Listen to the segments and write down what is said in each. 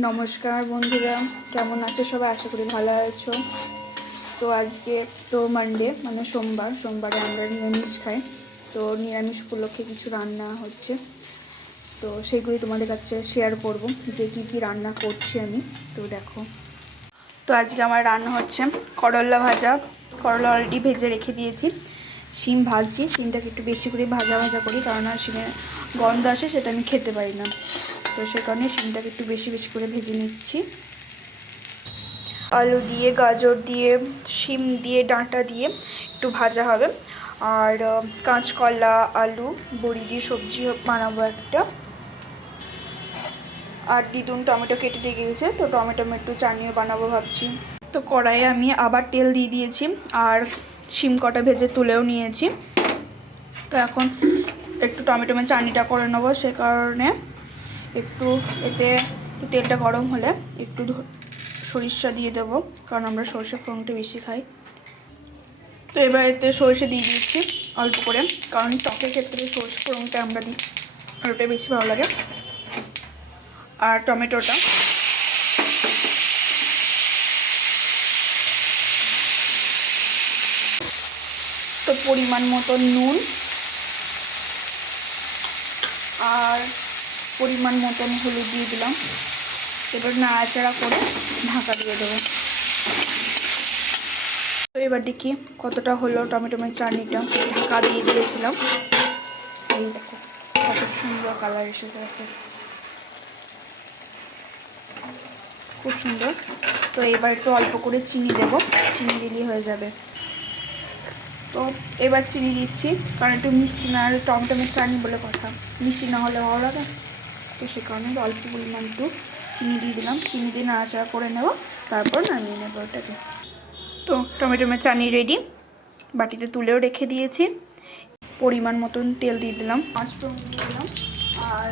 নমস্কার বন্ধুরা, কেমন আছো সবাই? আশা করি ভালো আছো। তো আজকে তো মানডে মানে সোমবারে আমরা নিরামিষ খাই। তো নিরামিষ উপলক্ষে কিছু রান্না হচ্ছে, তো সেগুলি তোমাদের কাছে শেয়ার করব যে কী কী রান্না করছি আমি। তো দেখো, তো আজকে আমার রান্না হচ্ছে করলা ভাজা। করলা অলরেডি ভেজে রেখে দিয়েছি। শিম ভাজছি, শিমটাকে একটু বেশি করে ভাজা ভাজা করি, কারণ আর শিমের গন্ধ আসে, সেটা আমি খেতে পারি না। তো সে কারণে শিমটাকে একটু বেশি বেশি করে ভেজে নিচ্ছি। আলু দিয়ে, গাজর দিয়ে, শিম দিয়ে, ডাঁটা দিয়ে একটু ভাজা হবে। আর কাঁচকলা, আলু, বড়ি দিয়ে সবজি বানাবো একটা। আর দিদুন টমেটো কেটে দিয়ে গেছে, তো টমেটো একটু চাটনিও বানাবো ভাবছি। তো কড়াইয়ে আমি আবার তেল দিয়ে দিয়েছি, আর শিম কটা ভেজে তুলেও নিয়েছি। তো এখন একটু টমেটো চাটনিটা করে নেবো, সে কারণে একটু এতে তেলটা গরম হলে একটু সরিষা দিয়ে দেবো, কারণ আমরা সরষে ফোড়নটা বেশি খাই। তো এবার এতে সরষে দিয়ে দিচ্ছি অল্প করে, কারণ টকের ক্ষেত্রে সরষে ফোড়নটা আমরা দিই, আর ওটা বেশি ভালো লাগে। আর টমেটোটা তো পরিমাণ মতো নুন আর পরিমাণ মতন হলুদ দিয়ে দিলাম। এবার নাড়াচাড়া করে ঢাকা দিয়ে দেবো। তো এবার দেখি কতটা হলো টমেটো চাটনিটা। ঢাকা দিয়ে দিয়েছিলাম, এই দেখো কত সুন্দর কালার এসে যাচ্ছে, খুব সুন্দর। তো এবার একটু অল্প করে চিনি দেবো, চিনি দিলেই হয়ে যাবে। তো এবার চিনি দিচ্ছি, কারণ একটু মিষ্টি না, আর টমেটোমের চাটনি বলে কথা, মিষ্টি না হলে ভালো লাগে। তো সে কারণে অল্প পরিমাণ একটু চিনি দিয়ে দিলাম। চিনি দিয়ে নাড়াচাড়া করে নেব, তারপর নামিয়ে নেব ওটাকে। তো টমেটোমের চাটনি রেডি, বাটিতে তুলেও রেখে দিয়েছি। পরিমাণ মতন তেল দিয়ে দিলাম, 5 ফোড়ন দিয়ে দিলাম। আর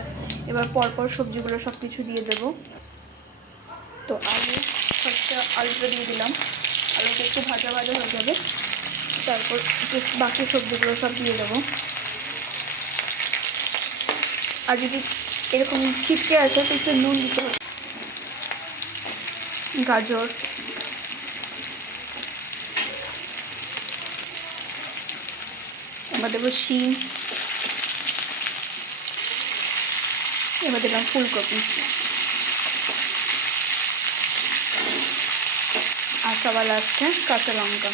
এবার পরপর সবজিগুলো সব কিছু দিয়ে দেবো। তো আলুটা দিয়ে দিলাম, আলুটা একটু ভাজা ভাজা হয়ে যাবে, তারপর বাকি সবজিগুলো সব দিয়ে দেবো। আর যদি এরকম ছিটকে আসে তো একটু নুন দিতে হবে। গাজর, এবার দেবো শিম, এবার দিলাম ফুলকপি, আর সবার লাস্টে কাঁচা লঙ্কা।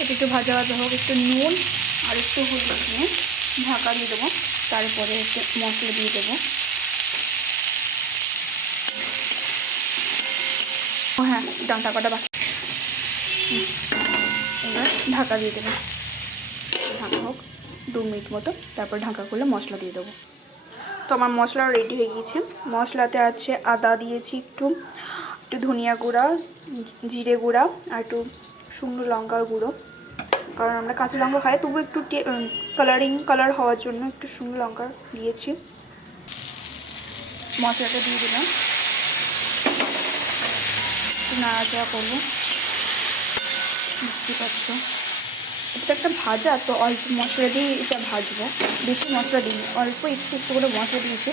এটা একটু ভাজা ভাজা হোক, একটু নুন আর একটু হলুদ দিয়ে ঢাকা দিয়ে দেবো। তারপরে একটু মশলা দিয়ে দেবো। হ্যাঁ, ডাঁটা কটা বাকি, এবার ঢাকা দিয়ে দেবো। ঢাকা হোক 2 মিনিট মতো, তারপর ঢাকা খুলে মশলা দিয়ে দেবো। তো আমার মশলা রেডি হয়ে গিয়েছে। মশলাতে আছে আদা দিয়েছি, একটু ধনিয়া গুঁড়া, জিরে গুঁড়া, আর একটু শুকনো লঙ্কার গুঁড়ো, কারণ আমরা কাঁচা লঙ্কা খাই, তবু একটু কালার হওয়ার জন্য একটু শুকনো লঙ্কা দিয়েছি। মশলাটা দিয়ে দিলাম, একটু নাড়াচাড়া করবো। বুঝতে পারছো এটা একটা ভাজা, তো অল্প মশলা দিয়ে এটা ভাজবো, বেশি মশলা দিই, অল্প একটু একটু করে মশলা দিয়েছি।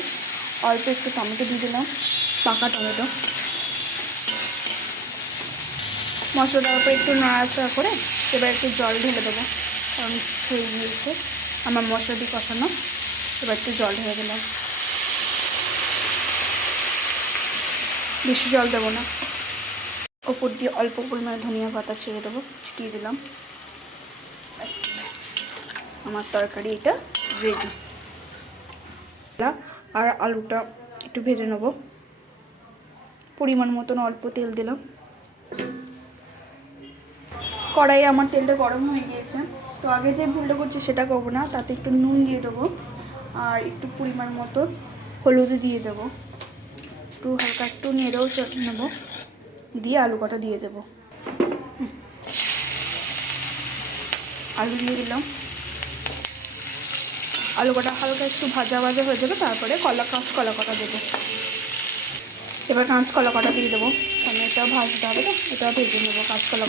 অল্প একটু টমেটো দিয়ে দিলাম, পাকা টমেটো। মশলা দেওয়ার পর একটু নাড়াচাড়া করে এবার একটু জল ঢেলে দেবো, কারণ হয়ে গিয়েছে আমার মশলা দিয়ে কষানো। এবার একটু জল ঢেলে দিলাম, বেশি জল দেবো না। ওপর দিয়ে অল্প পরিমাণে ধনিয়া পাতা ছেড়ে দেবো, ছিটিয়ে দিলাম। আমার তরকারি এটা রেডি। আর আলুটা একটু ভেজে নেবো, পরিমাণ মতন অল্প তেল দিলাম। কড়াইয়ে আমার তেলটা গরম হয়ে গিয়েছে। তো আগে যে ভুলটা করছি সেটা করবো না, তাতে একটু নুন দিয়ে দেবো, আর একটু পরিমাণ মতো হলুদ দিয়ে দেবো, একটু হালকা একটু নেড়েও নেবো, দিয়ে আলু কটা দিয়ে দেবো। আলু দিয়ে দিলাম, আলু কটা হালকা একটু ভাজা ভাজা হয়ে যাবে, তারপরে কাঁচকলা কটা দেবো। এবার কাঁচকলা কটা দিয়ে দেবো, কারণ এটাও ভাজতে হবে, তো এটাও ভেজে নেবো। কাঁচকলা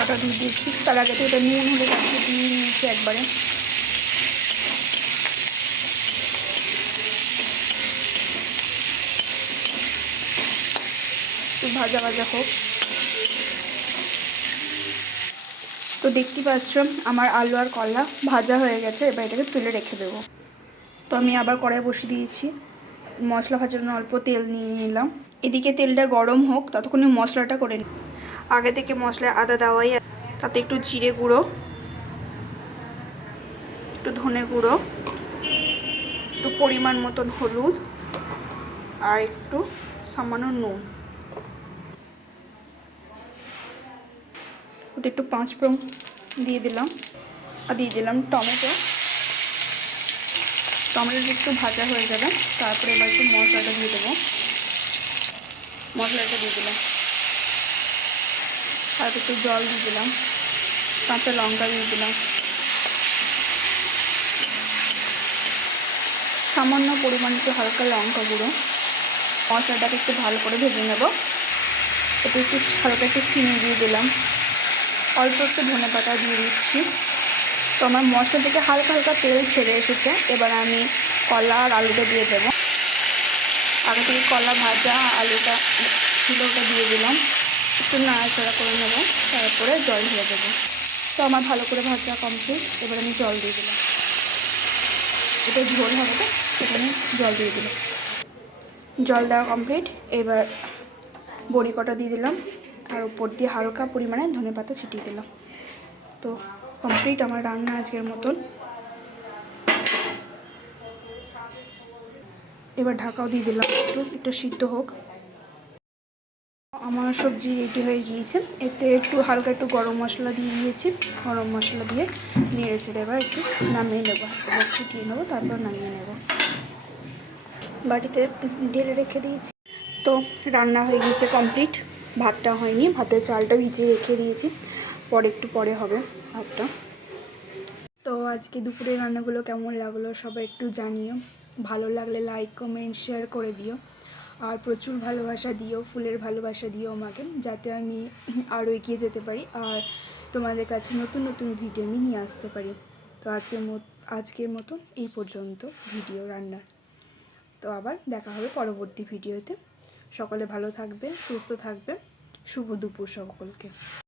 কটা দিয়ে দিয়েছি, তার আগে তো এটা নুন হলে দিয়ে নিয়েছি একবারে। ভাজা ভাজা হোক। তো দেখতে পাচ্ছ আমার আলু আর কলা ভাজা হয়ে গেছে, এবার এটাকে তুলে রেখে দেবো। তো আমি আবার কড়াই বসিয়ে দিয়েছি, মশলা ভাজার জন্য অল্প তেল নিয়ে নিলাম। এদিকে তেলটা গরম হোক, ততক্ষণে মশলাটা করে নিই। আগে থেকে মশলায় আদা দেওয়াই, তাতে একটু জিরে গুঁড়ো, একটু ধনে গুঁড়ো, একটু পরিমাণ মতন হলুদ আর একটু সামান্য নুন, ওতে একটু 5 ফোড়ন দিয়ে দিলাম, আর দিয়ে দিলাম টমেটো। টমেটোটা একটু ভাজা হয়ে যাবে, তারপরে এবার একটু মশলাটা দিয়ে দেবো। মশলাটা দিয়ে দিলাম, তারপর একটু জল দিয়ে দিলাম, কাঁচা লঙ্কা দিয়ে দিলাম, সামান্য পরিমাণ একটু হালকা লঙ্কা গুঁড়ো। মশলাটাকে একটু ভালো করে ভেজে নেব। এতে একটু হালকা একটু চিনি দিয়ে দিলাম, অল্প একটু ধনেপাতা দিয়ে দিচ্ছি। তো আমার মশলা থেকে হালকা হালকা তেল ছেড়ে এসেছে, এবার আমি কলা আর আলুটা দিয়ে দেবো। আগে থেকে কলা ভাজা আলুটা ছিল, ওটা দিয়ে দিলাম, একটু নাড়াচাড়া করে নেব, তারপরে জল ঢেলে দেবো। তো আমার ভালো করে ভাজা কমপ্লিট, এবার আমি জল দিয়ে দিলাম। এটা ঝোল হবে, তো সেখানে জল দিয়ে দিলাম। জল দেওয়া কমপ্লিট, এবার বড়ি কটা দিয়ে দিলাম, আর উপর দিয়ে হালকা পরিমাণে ধনেপাতা ছিটিয়ে দিলাম। তো কমপ্লিট আমার রান্না আজকের মতন। এবার ঢাকাও দিয়ে দিলাম, একটু সিদ্ধ হোক। আমার সবজি রেডি হয়ে গিয়েছে। এতে একটু হালকা একটু গরম মশলা দিয়ে দিয়েছি, গরম মশলা দিয়ে নেড়ে চেড়ে এবার একটু নামিয়ে নেবো, এবার ফুটিয়ে নেবো, তারপর নামিয়ে নেব। বাটিতে ঢেলে রেখে দিয়েছি। তো রান্না হয়ে গিয়েছে কমপ্লিট। ভাতটা হয়নি, ভাতের চালটা ভিজিয়ে রেখে দিয়েছি, একটু পরে হবে ভাতটা। তো আজকে দুপুরের রান্নাগুলো কেমন লাগলো সবাই একটু জানিও। ভালো লাগলে লাইক কমেন্ট শেয়ার করে দিও, আর প্রচুর ভালোবাসা দিও, ফুলের ভালোবাসা দিও আমাকে, যাতে আমি আরও এগিয়ে যেতে পারি আর তোমাদের কাছে নতুন নতুন ভিডিও আমি নিয়ে আসতে পারি। তো আজকের মতন এই পর্যন্ত ভিডিও রান্নার। তো আবার দেখা হবে পরবর্তী ভিডিওতে। সকলে ভালো থাকবে, সুস্থ থাকবে। শুভ দুপুর সকলকে।